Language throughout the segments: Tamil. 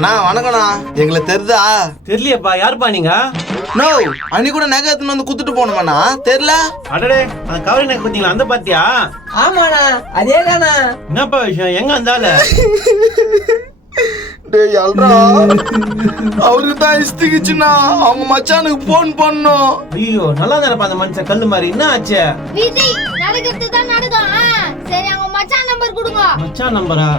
அண்ணா வணக்கண்ணா. எங்களை தெரிதா? தெரியலையப்பா. யாருப்பா நீங்க? நோ அன்னைக்கு கூட நகை எடுத்துன்னு வந்து குத்துட்டு போனோமாண்ணா, தெரியல? அடடே, அந்த கவரி நகை குத்தீங்களா, அந்த பாத்தியா? ஆமாண்ணா, அதேதாண்ணா. என்னப்பா விஷயம்? எங்க வந்தால? டேய் அல்ரா, அவருக்கு தான் இஸ்திக்கிச்சுண்ணா. அவங்க மச்சானுக்கு போன் பண்ணோம். ஐயோ, நல்லா தானப்பா அந்த மனுஷன், கல்லு மாதிரி. என்ன ஆச்சு? விஜய் நடக்கிறது தான் நடக்கும். சரி, அவங்க மச்சான் நம்பர் கொடுங்க. மச்சான் நம்பரா?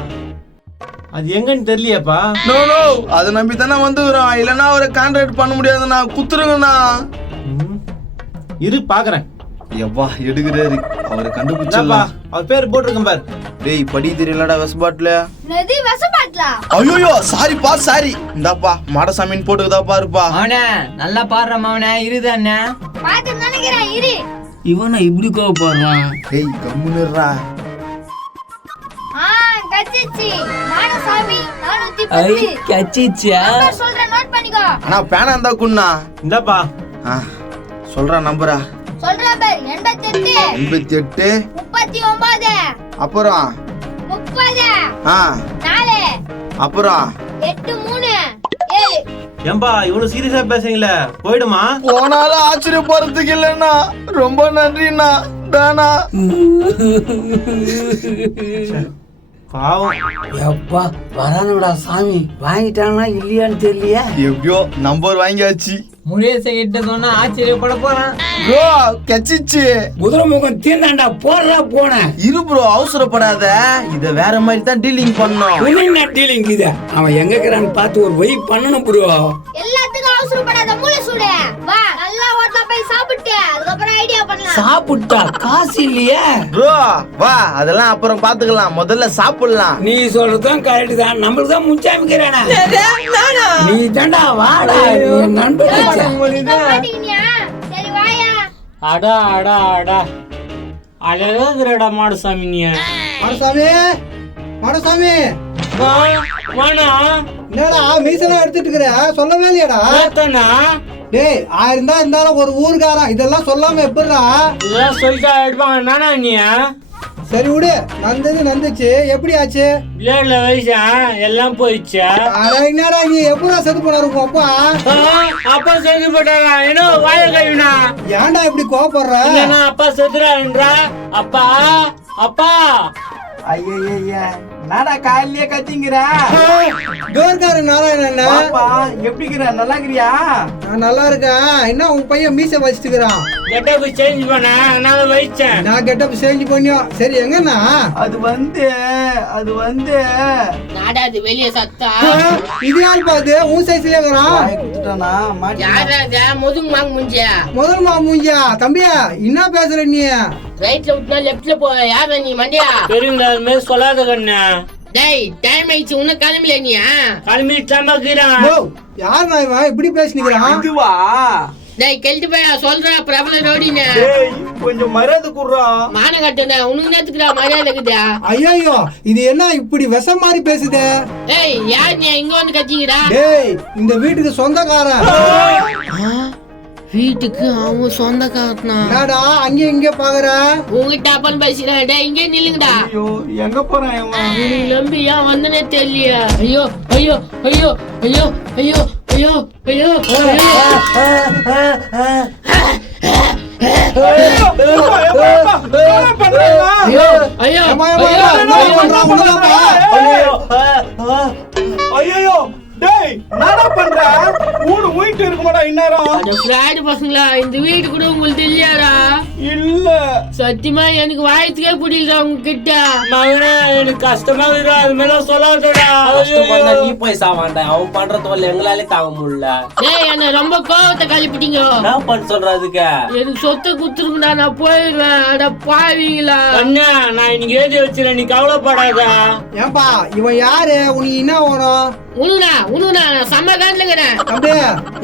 அது எங்கன்னு தெரியலையேப்பா. நோ நோ, அதை நம்பி தானே வந்துக்கிறோம். இல்லைன்னா அவரை கான்ட்ராக்ட் பண்ண முடியாதுண்ணா. குத்துருங்கண்ணா. இரு பாக்குறேன். எவ்வா எடுக்கிறாரு, அவரை என்னப்பா, கண்டுபிடிச்சிடலாம். அவர் பேர் போட்டிருக்கேன் பாரு. டேய் படி தெரியலடா வெசபாட்ல. நதி வசபாட்லா. ஐயோ சாரிப்பா சாரி. இந்தாப்பா மாடசாமின்னு போட்டுக்குதாப்பா இருப்பா. அவனே நல்லா பாடுற அவனே. இருது அண்ணே, பாத்து நினைக்கிறேன். இரு. இவனை இப்படி கோவப்படுறான். டேய் கம்முன்னுறா. கச்சிச்சி மாடசாமி 410. கச்சிச்சா நம்பர் சொல்றேன், நோட் பண்ணிக்கோ. அண்ணா பேனா இருந்தா குண்ணா. இந்தாப்பா. சொல்றா நம்பரா. சொல்றேன் பாரு. 88 88 39 அப்புறம் 30 4 அப்புறம் 83 7. ஏன்பா இவ்வளவு சீரியஸா பேசுறீங்களே, போயிடுமா? போனாலும் ஆச்சரியப்படுறதுக்கு இல்லைண்ணா. ரொம்ப நன்றிண்ணா. தானா பாவம். எப்பா வரானுடா சாமி. வாங்கிட்டானா இல்லையான்னு தெரியலையா? எப்படியோ நம்பர் வாங்கியாச்சு. முருகேச கிட்ட சொன்னா ஆச்சரியப்பட போறான். ப்ரோ கச்சிச்சு. குதிரை முகம் தீர்ந்தாண்டா. போடுறா போன. இரு ப்ரோ, அவசரப்படாத. இத வேற மாதிரி தான் டீலிங் பண்ணோம். என்ன டீலிங் இது? அவன் எங்க இருக்கிறான்னு பார்த்து ஒரு வெயிட் பண்ணணும் ப்ரோ. எல்லாத்துக்கும் அவசரப்படாத, மூளை சூடு. வா, நல்லா ஹோட்டல்ல போய் சாப்பிட்டு அதுக்கப்புறம் ஐடியா பண்ணலாம். சாப்பிட்டா காசு இல்லையா? ப்ரோ வா, அதெல்லாம் அப்புறம் பாத்துக்கலாம். முதல்ல சாப்பிடலாம். நீ சொல்றதும் கரெக்ட் தான். நம்மளுக்கு தான் முச்சாமிக்கிறானா? நீ தாண்டா வாடா. நண்பன் மாட்டீங்கயா? சரி வாயா. அடா அடா அடா அழகாதுடா மாடசாமி. நீ மாடசாமி, மாடசாமி வாணா என்னடா மீசெல்லாம் எடுத்துட்டு இருக்கிற? சொல்லவே இல்லையாடா? ஏத்தனா டேய் 1000 தான் இருந்தாலும் ஒரு ஊருக்காரன் இதெல்லாம் சொல்லாம எப்படிடா? இதெல்லாம் சொல்லிட்டா எடுப்பாங்க. நானா நீ? சரி விடு, நந்தது நந்துச்சு. எப்படி ஆச்சு? பிளேட்ல வயசா எல்லாம் போயிடுச்சு. அட என்னடா நீ எப்படா செத்து போனாரு உங்க அப்பா? அப்பா செத்து போட்டாரா? என்ன வாய கழுவினா? ஏன்டா இப்படி கோவப்படுற? இல்லைன்னா அப்பா செத்துறான்றா. அப்பா அப்பா ஐயா நாடா காலையிலே கத்திங்கிற. ஜோர்காரன் நாராயணன் எப்படிங்கிற? நல்லா இருக்கிறியா? நான் நல்லா இருக்கேன். என்ன உன் பையன் மீசை வச்சுட்டுக்கிறான்? கெட்டப்பு சேஞ்ச் பண்ண அதனால வயிச்சேன். நான் கெட்டப் சேஞ்ச் பண்ணியோம். சரி எங்கண்ணா? அது வந்து நாடா அது வெளிய சத்தா. இது யார் பாத்து உன் சைஸ்லயே இருக்கிறான்? யாரா முதுகு மாங்க முஞ்சியா? முதல் மாமூஞ்சா தம்பியா என்ன பேசுற நீ? ரைட்ல விட்டுனா லெஃப்ட்ல போ. யாரா நீ மண்டியா? தெரியுங்க அது மாதிரி சொல்லாத கண்ணு. டேய் டைம் ஆயிடுச்சு, உன்ன கிளம்பல நீயா? கிளம்பி சம்பாக்கிறான். யார் நான் இவன் இப்படி பேசினுக்கிறான்? இதுவா? டேய் கெல்ட்டு போயா சொல்றா பிரபல ரோடினே. கொஞ்சம் மரியாதை குடுறா. மான கட்டுன உனக்கு நேத்துக்குறா மரியாதை இருக்குதா? ஐயோ இது என்ன இப்படி விஷம் மாதிரி பேசுதே? ஏய் யார் நீ இங்க வந்து கத்திங்கடா? டேய் இந்த வீட்டுக்கு சொந்தக்காரன். வீட்டுக்கு அவன் சொந்தக்காரனா? என்னடா அங்க இங்க பாக்குற? உங்ககிட்ட அப்பன் பேசுறேன். டேய் இங்கே நில்லுங்கடா. ஐயோ எங்க போறான் இவன்? உனக்கு நம்பி ஏன் வந்தனே தெரியல. ஐயோ ஐயோ ஐயோ ஐயோ ஐயோ ஐயோ ஐயோ ஐயோ டேய் என்னடா பண்ற? ஊடு ஊயிட்டு இருக்குமாடா இன்னாரம்? அட ஃப்ராட் பசங்களா, இந்த வீட்டு கூட உங்களுக்கு தெரியாதா? இல்ல சத்தியமா எனக்கு வாயத்துக்கே பிடிக்கல உங்க கிட்ட. மகனே எனக்கு கஷ்டமா இருக்குடா. அது மேல சொல்லாதடா. நீ போய் சாவான்டா. அவன் பண்ற தோல் எங்களாலே தாங்க முடியல. டேய் என்ன ரொம்ப கோவத்தை கழிப்பிட்டீங்க. என்ன பண்ண சொல்றதுக்கு? எனக்கு சொத்தை குத்துருங்கடா, நான் போயிடுவேன். அட பாவீங்களா? அண்ணா நான் இன்னைக்கு எழுதி வச்சிருக்கேன், நீ கவலைப்படாத. ஏன்பா இவன் யாரு? உனக்கு என்ன வேணும்? உனுனா நான் செம்ம காண்ட்லங்கிறேன். தம்பி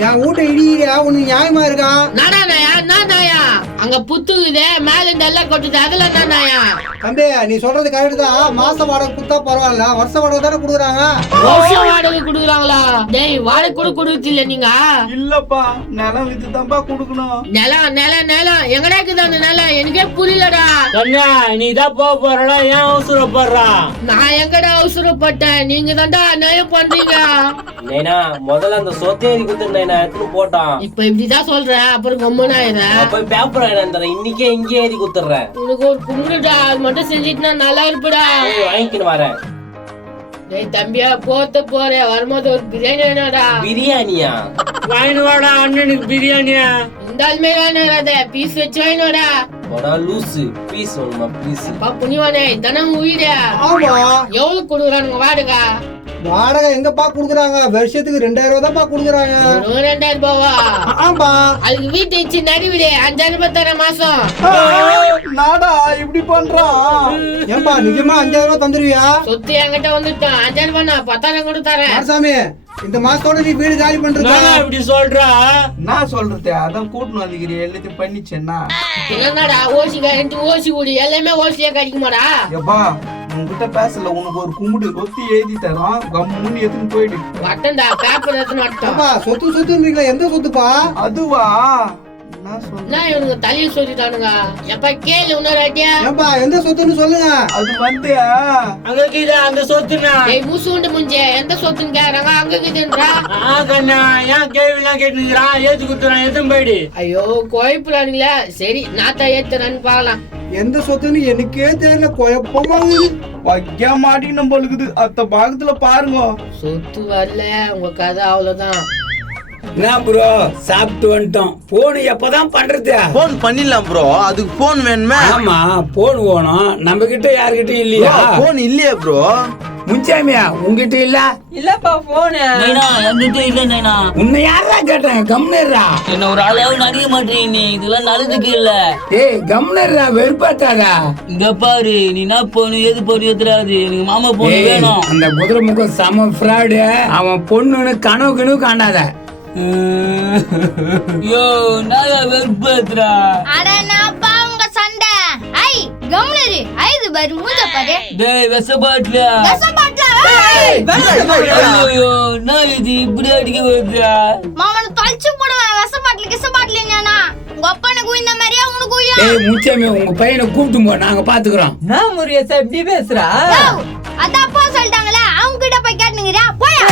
என் வீட்டை இடிக்கிறியா? உனக்கு நியாயமா இருக்கான்? நானா நாயா? நான் நாயா? அங்க புத்துக்குதே மேல இந்த எல்லாம் கொட்டுது, அதெல்லாம் தான் நாயா? தம்பி நீ சொல்றது கரெக்ட் தான். மாச வாடகை கொடுத்தா பரவாயில்ல, வருஷ வாடகை தானே கொடுக்குறாங்க. வருஷம் வாடகை வாடகை கொடுக்குறாங்களா? டேய் வாடகை கூட கொடுத்து இல்ல நீங்க? இல்லப்பா, நிலம் வித்து தான்ப்பா குடுக்கணும். நிலம் எங்கடா இருக்குது அந்த நிலம்? எனக்கே புரியலடா. கண்ணா நீ தான் போறடா, ஏன் அவசரப்படுறா? நான் எங்கடா அவசரப்பட்டேன்? நீங்க தான்டா நியாயம் பண்றீங்க. நைனா முதல்ல அந்த சொத்தை எழுதி கொடுத்து நைனா எடுத்துட்டு போட்டான். இப்ப இப்படிதான் சொல்றேன், அப்புறம் கம்மனாயிரம். போய் பேப்பர் தரேன், இன்னைக்கே இங்கே எழுதி கொடுத்துறேன். உனக்கு ஒரு கும்பிடுடா, அது மட்டும் செஞ்சிட்டுனா நல்லா இருப்படா. வாங்கிக்கின்னு வரேன். டேய் தம்பியா, போறேன் வரும்போது ஒரு பிரியாணி வேணாடா. பிரியாணியா? வாங்கினு வாடா அண்ணனுக்கு பிரியாணியா. இந்த ஆளுமே வேணாடாத, பீஸ் வச்சு வாங்கினோடா. லூசு பீஸ் வேணுமா? பீஸ் புனிவானே தானே வீடு. ஆமா, எவ்வளவு கொடுக்குறானுங்க வாடகை? வாடகை எங்கப்பா குடுக்குறாங்க? வருஷத்துக்கு 2000 ரூபாய் தான்ப்பா குடுக்குறாங்க. 2000 ரூபாவா? ஆமா, அதுக்கு வீட்டு வச்சு நடுவிடு 5000 ரூபாய் தர மாசம். நாடா இப்படி பண்றான்? ஏன்பா நிஜமா 5000 ரூபாய் தந்துருவியா? சொத்து என்கிட்ட வந்துட்டான். 5000 ரூபாய் நான் 10,000 கூட தரேன். சாமி, இந்த மாசத்தோட நீ வீடு காலி பண்றதா? இப்படி சொல்றா? நான் சொல்றது அதான் கூட்டுன்னு வந்துக்கிறேன், எல்லாத்தையும் பண்ணிச்சேன்னா. என்னடா ஓசி கரண்ட் ஓசி கூடி எல்லாமே ஓசியா கிடைக்குமாடா? எப்பா உன்கிட்ட பேசல, உனக்கு ஒரு கும்பிடு ரொத்தி எழுதி தரோம், கம்முன்னு எடுத்துன்னு போயிடு. வட்டம்டா, பேப்பர் எடுத்து வட்டம். அப்பா சொத்து எந்த சொத்துப்பா? அதுவா நான் சொல்றேன். நான் இவனுங்க தலையை சொல்லிட்டானுங்க. எப்ப கேளு இன்னொரு ஐடியா. ஏன்பா எந்த சொத்துன்னு சொல்லுங்க. அது வந்து அங்க கீழ அந்த சொத்துனா. டேய் மூசுண்டு முஞ்சே, எந்த சொத்துன்னு கேக்குறாங்க, அங்க இருக்குதுன்றா. கண்ணா ஏன் கேள்விலாம் கேட்டுக்கிறான்? ஏத்து குத்துறான், எதுவும் போயிடு. ஐயோ கோயப்புறானுங்களே. சரி நாத்தா ஏத்துறான்னு பாக்கலாம். எந்த சொத்துன்னு எனக்கே தெரியல, குழப்பமா இருக்குது. வைக்க மாட்டின்னு நம்மளுக்குது. அத்த பாகத்துல பாருங்க. சொத்து வரல, உங்க கதை அவ்வளவுதான். என்ன ப்ரோ, சாப்பிட்டு வந்துட்டோம். போன் எப்பதான் பண்றது? போன் பண்ணிடலாம் ப்ரோ, அதுக்கு போன் வேணுமே. ஆமா, போன் வேணும். நம்ம கிட்ட யாருகிட்ட இல்லையா? போன் இல்லையா ப்ரோ? முன்சாமியா உங்ககிட்ட இல்ல? இல்லப்பா போனு என்கிட்ட இல்ல நைனா. உன்னை யாரா கேட்டேன்? கம்னர்ரா. என்ன ஒரு அளவு நடிக்க மாட்டேன் நீ, இதெல்லாம் நல்லதுக்கு இல்ல. ஏய் கம்னர்ரா, வெறுப்பாத்தாரா. இங்க பாரு, நீ என்ன பொண்ணு எது பொண்ணு எத்துறாது, எனக்கு மாமா பொண்ணு வேணும். அந்த குதிரை முகம் செம ஃப்ராடு. அவன் பொண்ணுன்னு கனவு காண்டாத. யோ நான் வெறுப்பேத்துறா. அட நான்ப்பா உங்க சண்டை. ஐ கம்னரு ஐது பாரு மூஞ்ச பாரு. டேய் வெசபாட்ல ஐயோ நான் இது இப்படி அடிக்க வருதுடா. மாமன தொலைச்சு போடுவேன். விச பாட்டில் என்னன்னா உங்க அப்பனுக்கு இந்த மாதிரியா உனக்கு? ஏய் முன்சாமி, உங்க பையனை கூப்பிட்டு போ, நாங்க பாத்துக்கிறோம். நான் முருகேசா எப்படி பேசுறா? அதான் அப்பா சொல்லிட்டாங்களே, அவங்க கிட்ட போய் கேட்டுங்கறியா? போயா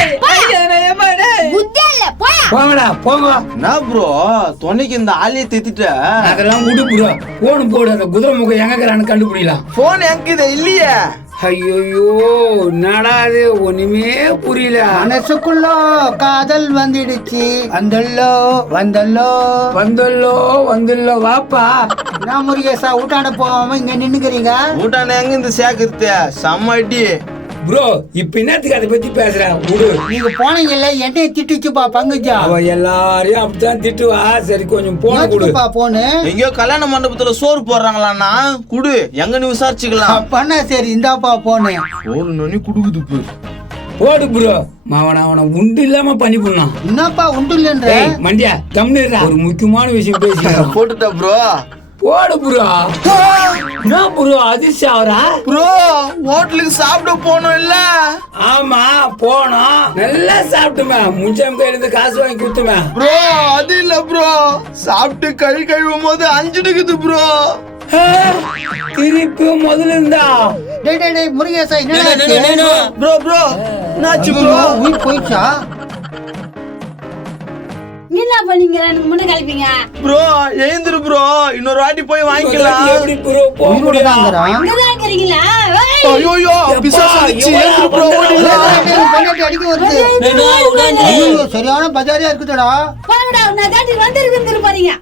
புத்தியா இல்ல, போயா. போங்கடா போங்க. நான் ப்ரோ துணைக்கு இந்த ஆளையை திட்டிட்ட. அதெல்லாம் விடு ப்ரோ, போன் போடு. அந்த குதிரை முகம் எங்க இருக்கிறான்னு கண்டுபிடிக்கலாம். போன் எங்க இல்லையே. ஐயோ என்னடா இது, ஒண்ணுமே புரியல. மனசுக்குள்ள காதல் வந்துடுச்சு. வந்தல்லோ வாப்பா. நான் முருகேசா ஊட்டாண்ட போகாம இங்க நின்னுக்கிறீங்க. ஊட்டான எங்க இந்த சேகரித்த செம்மடி ப்ரோ, இப்ப என்னத்துக்கு அதை பத்தி பேசுற? விடு. நீங்க போனீங்கல்ல, என்னைய திட்டுச்சுப்பா பங்குஜா. அவ எல்லாரையும் அப்படித்தான் திட்டுவா. சரி கொஞ்சம் போன கொடு. போனு எங்கயோ கல்யாண மண்டபத்துல சோறு போடுறாங்களாண்ணா, குடு எங்கன்னு விசாரிச்சுக்கலாம். பண்ண சரி இந்தாப்பா போனு. போனு குடுக்குது போடு ப்ரோ. அவனை உண்டு இல்லாம பண்ணி போடணும். என்னப்பா உண்டு இல்லன்ற? மண்டியா கம்னு ஒரு முக்கியமான விஷயம் பேசி போட்டுட்டா ப்ரோ. போடு ப்ரோ. என்ன ப்ரோ அதிர்ஷ்டம் ஆவரா? ப்ரோ ஹோட்டலுக்கு சாப்பிட போனோம் இல்ல? ஆமா போனோம், நல்லா சாப்பிட்டுமே. முன்சாமி கையில இருந்து காசு வாங்கி கொடுத்துமே. ப்ரோ அது இல்ல ப்ரோ, சாப்பிட்டு கை கழுவும் போது அஞ்சுடுக்குது ப்ரோ. திருப்பி முதல்ல இருந்தா. டேய் முருகேசா என்ன ப்ரோ நாச்சு ப்ரோ உயிர் போயிச்சா? என்ன பண்ணீங்க? எனக்கு முன்ன கலப்பீங்க ப்ரோ. எழுந்துரு ப்ரோ, இன்னொரு வாட்டி போய் வாங்கிக்கலாம். எப்படி ப்ரோ போக முடியும்? இருக்கீங்களா? ஐயோ பிசாசு வந்துச்சு. எழுந்துரு ப்ரோ, ஓடில. அடிக்க வருது. சரியான பஜாரியா இருக்குதுடா. போங்கடா, நான் தாண்டி வந்திருக்குன்னு பாருங்க.